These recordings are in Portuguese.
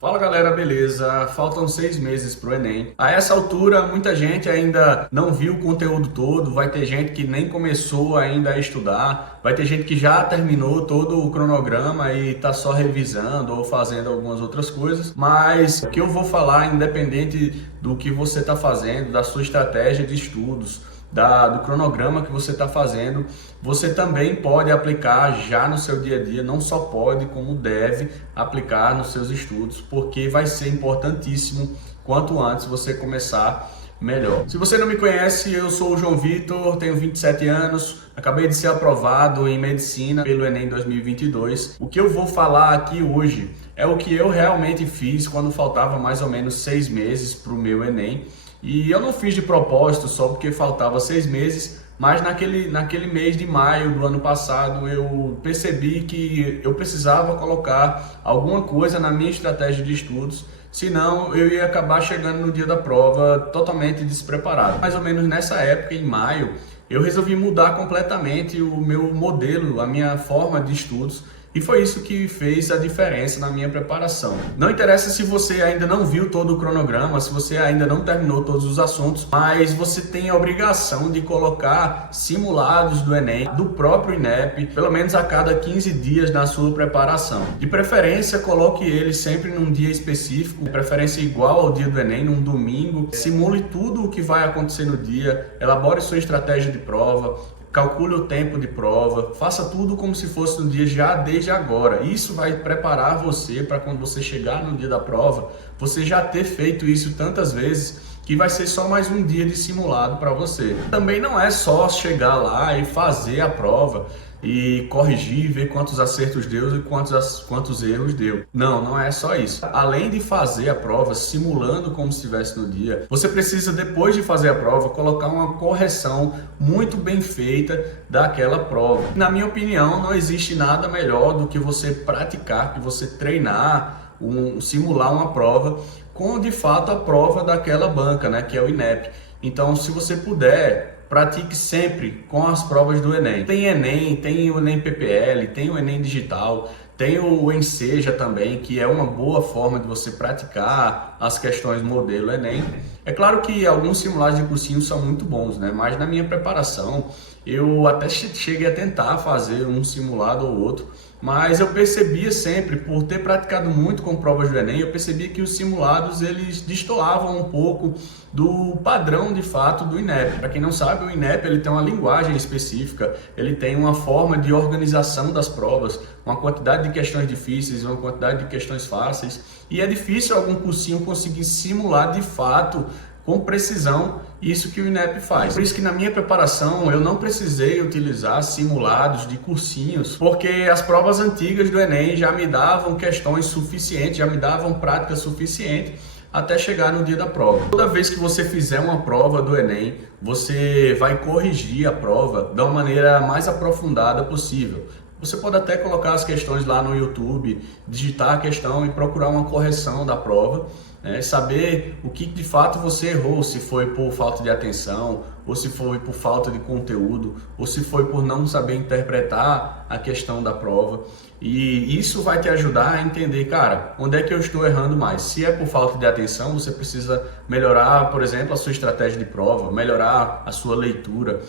Fala galera, beleza? Faltam 6 meses para o Enem. A essa altura, muita gente ainda não viu o conteúdo todo, vai ter gente que nem começou ainda a estudar, vai ter gente que já terminou todo o cronograma e está só revisando ou fazendo algumas outras coisas. Mas o que eu vou falar, independente do que você está fazendo, da sua estratégia de estudos, do cronograma que você está fazendo, você também pode aplicar já no seu dia a dia, não só pode, como deve aplicar nos seus estudos, porque vai ser importantíssimo quanto antes você começar melhor. Se você não me conhece, eu sou o João Vitor, tenho 27 anos, acabei de ser aprovado em medicina pelo Enem 2022. O que eu vou falar aqui hoje é o que eu realmente fiz quando faltava mais ou menos 6 meses para o meu Enem. E eu não fiz de propósito só porque faltava 6 meses, mas naquele mês de maio do ano passado eu percebi que eu precisava colocar alguma coisa na minha estratégia de estudos, senão eu ia acabar chegando no dia da prova totalmente despreparado. Mais ou menos nessa época, em maio, eu resolvi mudar completamente o meu modelo, a minha forma de estudos. E foi isso que fez a diferença na minha preparação. Não interessa se você ainda não viu todo o cronograma, se você ainda não terminou todos os assuntos, mas você tem a obrigação de colocar simulados do Enem, do próprio INEP, pelo menos a cada 15 dias na sua preparação. De preferência, coloque ele sempre num dia específico, de preferência igual ao dia do Enem, num domingo. Simule tudo o que vai acontecer no dia, elabore sua estratégia de prova, calcule o tempo de prova, faça tudo como se fosse no dia já desde agora. Isso vai preparar você para quando você chegar no dia da prova, você já ter feito isso tantas vezes que vai ser só mais um dia de simulado para você. Também não é só chegar lá e fazer a prova e corrigir, ver quantos acertos deu e quantos erros deu. Não é só isso. Além de fazer a prova simulando como se estivesse no dia, você precisa, depois de fazer a prova, colocar uma correção muito bem feita daquela prova. Na minha opinião, não existe nada melhor do que você praticar, que você treinar, simular uma prova com de fato a prova daquela banca, né, que é o INEP. Então, se você puder, pratique sempre com as provas do Enem. Tem Enem, tem o Enem PPL, tem o Enem Digital, tem o Enseja também, que é uma boa forma de você praticar as questões modelo Enem. É claro que alguns simulados de cursinho são muito bons, né? Mas na minha preparação, eu até cheguei a tentar fazer um simulado ou outro, mas eu percebia sempre, por ter praticado muito com provas do Enem, eu percebia que os simulados eles destoavam um pouco do padrão de fato do INEP. Para quem não sabe, o INEP ele tem uma linguagem específica, ele tem uma forma de organização das provas, uma quantidade de questões difíceis, uma quantidade de questões fáceis, e é difícil algum cursinho conseguir simular de fato com precisão isso que o INEP faz. Por isso que na minha preparação eu não precisei utilizar simulados de cursinhos, porque as provas antigas do Enem já me davam questões suficientes, já me davam prática suficiente até chegar no dia da prova. Toda vez que você fizer uma prova do Enem, você vai corrigir a prova da maneira mais aprofundada possível. Você pode até colocar as questões lá no YouTube, digitar a questão e procurar uma correção da prova, né? Saber o que de fato você errou, se foi por falta de atenção, ou se foi por falta de conteúdo, ou se foi por não saber interpretar a questão da prova. E isso vai te ajudar a entender, cara, onde é que eu estou errando mais. Se é por falta de atenção, você precisa melhorar, por exemplo, a sua estratégia de prova, melhorar a sua leitura,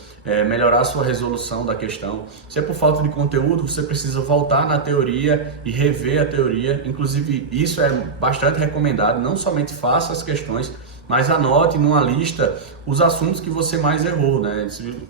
melhorar a sua resolução da questão. Se é por falta de conteúdo, você precisa voltar na teoria e rever a teoria. Inclusive, isso é bastante recomendado. Não somente faça as questões, mas anote numa lista os assuntos que você mais errou, né?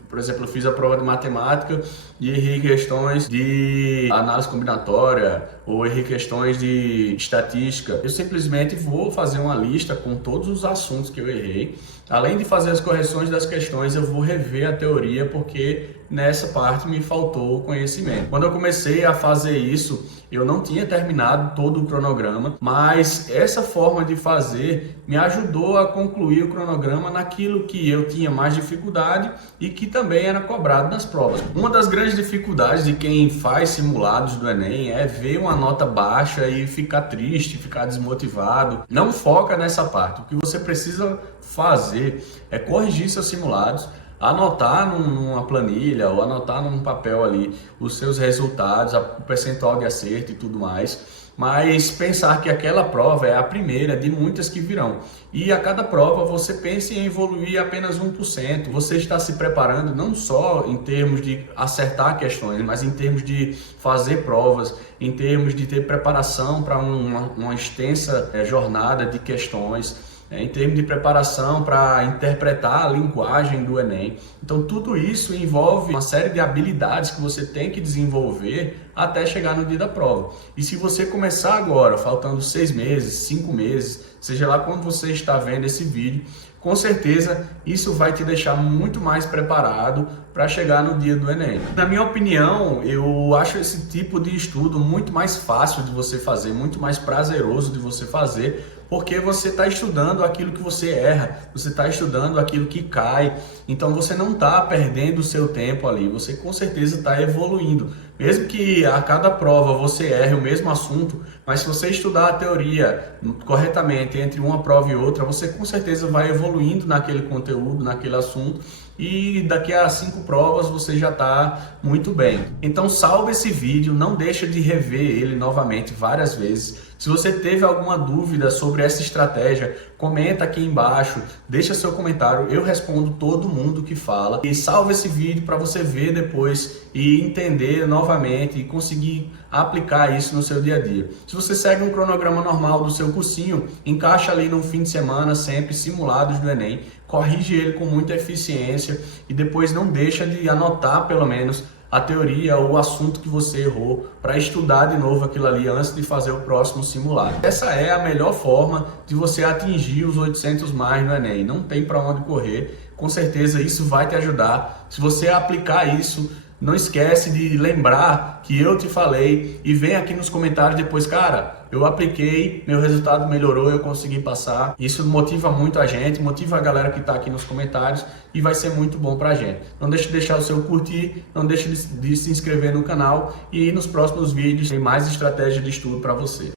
Por exemplo, eu fiz a prova de matemática e errei questões de análise combinatória ou errei questões de estatística. Eu simplesmente vou fazer uma lista com todos os assuntos que eu errei. Além de fazer as correções das questões, eu vou rever a teoria porque nessa parte me faltou conhecimento. Quando eu comecei a fazer isso, eu não tinha terminado todo o cronograma, mas essa forma de fazer me ajudou a concluir o cronograma naquilo que eu tinha mais dificuldade e que também era cobrado nas provas. Uma das grandes dificuldades de quem faz simulados do Enem é ver uma nota baixa e ficar triste, ficar desmotivado. Não foca nessa parte. O que você precisa fazer é corrigir seus simulados, anotar numa planilha ou anotar num papel ali os seus resultados, o percentual de acerto e tudo mais. mas pensar que aquela prova é a primeira de muitas que virão. E a cada prova você pense em evoluir apenas 1%. Você está se preparando não só em termos de acertar questões, mas em termos de fazer provas, em termos de ter preparação para uma extensa jornada de questões, em termos de preparação para interpretar a linguagem do Enem. Então tudo isso envolve uma série de habilidades que você tem que desenvolver até chegar no dia da prova. E se você começar agora, faltando 6 meses, 5 meses, seja lá quando você está vendo esse vídeo, com certeza isso vai te deixar muito mais preparado para chegar no dia do Enem. Na minha opinião, eu acho esse tipo de estudo muito mais fácil de você fazer, muito mais prazeroso de você fazer, porque você está estudando aquilo que você erra, você está estudando aquilo que cai, então você não está perdendo o seu tempo ali, você com certeza está evoluindo. Mesmo que a cada prova você erre o mesmo assunto, mas se você estudar a teoria corretamente entre uma prova e outra, você com certeza vai evoluindo naquele conteúdo, naquele assunto, e daqui a 5 provas você já está muito bem. Então salve esse vídeo, não deixa de rever ele novamente várias vezes. Se você teve alguma dúvida sobre essa estratégia, comenta aqui embaixo, deixa seu comentário, eu respondo todo mundo que fala. E salve esse vídeo para você ver depois e entender novamente e conseguir aplicar isso no seu dia a dia. Se você segue um cronograma normal do seu cursinho, encaixa ali no fim de semana sempre simulados do Enem, corrige ele com muita eficiência e depois não deixa de anotar pelo menos a teoria ou o assunto que você errou para estudar de novo aquilo ali antes de fazer o próximo simulado. Essa é a melhor forma de você atingir os 800 mais no Enem. Não tem para onde correr. Com certeza isso vai te ajudar. Se você aplicar isso, não esquece de lembrar que eu te falei e vem aqui nos comentários depois, cara, eu apliquei, meu resultado melhorou, eu consegui passar. Isso motiva muito a gente, motiva a galera que está aqui nos comentários e vai ser muito bom pra gente. Não deixe de deixar o seu curtir, não deixe de se inscrever no canal e nos próximos vídeos tem mais estratégia de estudo para você.